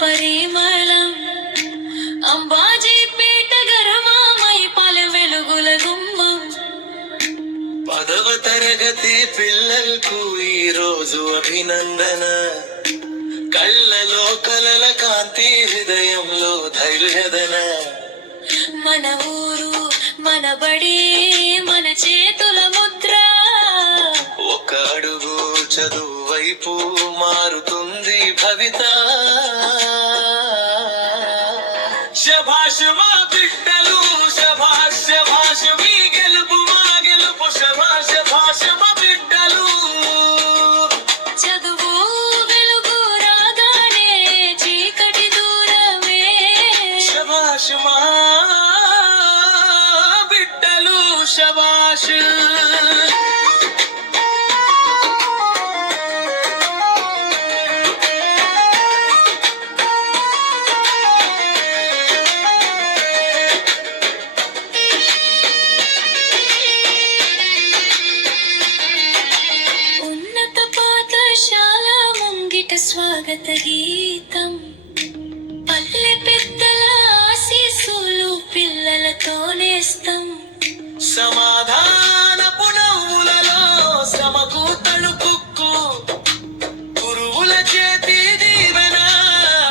పరిమళం అంబాజీపేట గరమామై పలు వెలుగుల గుమ్మం. 10వ తరగతి పిల్లలకు ఈ రోజు అభినందన. కళ్ళలో కలల కాంతి, హృదయంలో ధైర్యదన. మన ఊరు మన బడి మన చేతుల ముద్ర. ఒక అడుగు చదువు వైపు మారుతుంది భవిత. శభాష్ మా బిడ్డలు, శభాష్ శభాష్ మీ గెలుపు మా గెలుపు. శభాష్ శభాష్ మా బిడ్డలు. చదువు వెలుగు రాగానే చీకటి దూరమే. శభాష్ మా బిడ్డలు, శభాష్. స్వాగత గీతం పల్లె పెద్దల ఆశీస్సులు పిల్లలతో నేస్తం. సమాధానపు నవ్వులలో శ్రమకు తణుకుక్కు. గురువుల చేతి దీవెన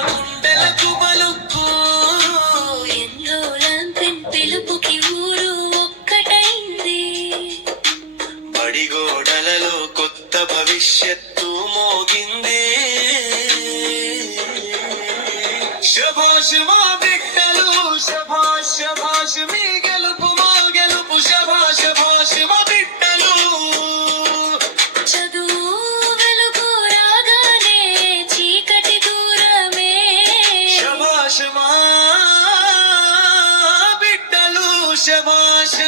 గుండెలకు బలుక్కు. ఎన్నోలంపిన్ పిలుపుకి ఊరు ఒక్కటైంది. బడిగోడలలో కొత్త భవిష్యత్తు మోగింది. శభాష్ మా బిడ్డలు, శభాష్ శభాష్ మీ గెలుపు మా గెలుపు. శభాష్ శభాష్ మా బిడ్డలు. చదువు వెలుగు రాగానే చీకటి దూరమే. శభాష్ మా బిడ్డలు, శభాష్.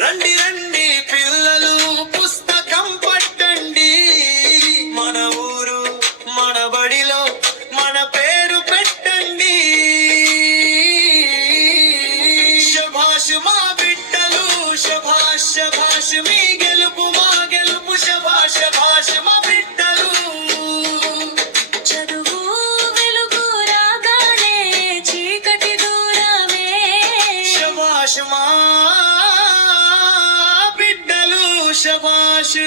రండి రండి పిల్లలు పుస్తకం పట్టండి. మన ఊరు మన బడిలో మన పేరు పెట్టండి. శభాష్ మా బిడ్డలు, శభాష్ శభాష్ మీ గెలుపు మా గెలుపు. శభాష్ శభాష్ మా బిడ్డలు. చదువు వెలుగు రాగానే చీకటి దూరమే. శభాష్ మా శభాష్.